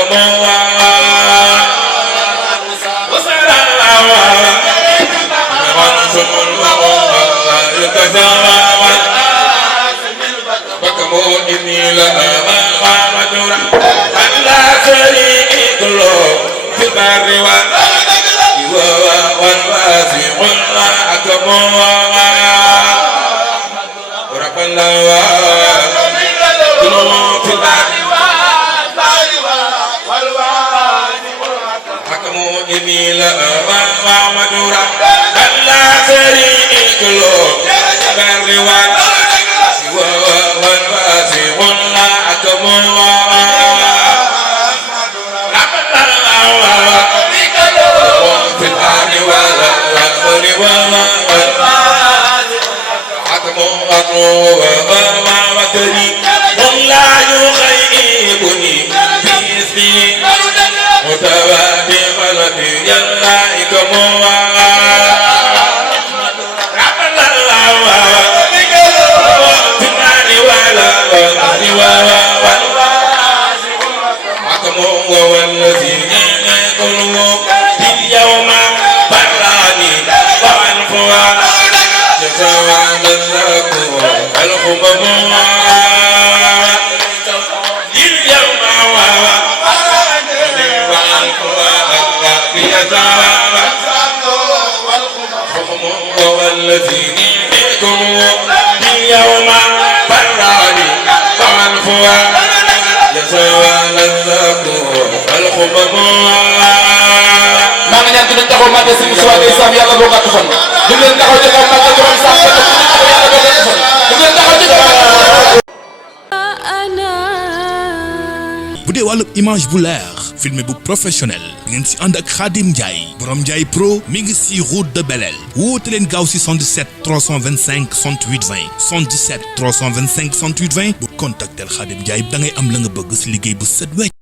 Come on. جميلة ومدورة لا شريك له في البر والواسع الأكبر ربنا كله في البر حكمه جميلة ومدورة لا شريك له في البر والواسع الأكبر ولا يخيبني باسمي متوادي قلبي يلايكم هو الذي يقول اليوم براني وعنفوا جزاء لكم الخمم اليوم هو الذي يقول اليوم براني وعنفوا جزاء لكم الخمم maa ngi ñaan di taxaw màggal si Moussa Gueye Sam yàlla boo gàtt fan di leen taxaw ci kaw màggal borom Sam yàlla boo gàtt fan di leen taxaw ci kaw. bu dee wàllu image bu leer filmé bu professionnel ngeen si ànd ak Khadim Ndiaye borom Ndiaye Pro mi ngi si route de Belel woote leen gaaw si 77 325 68 20 77 325 68 20 bu contactel Khadim Ndiaye da ngay am la nga bëgg si liggéey bu set wecc.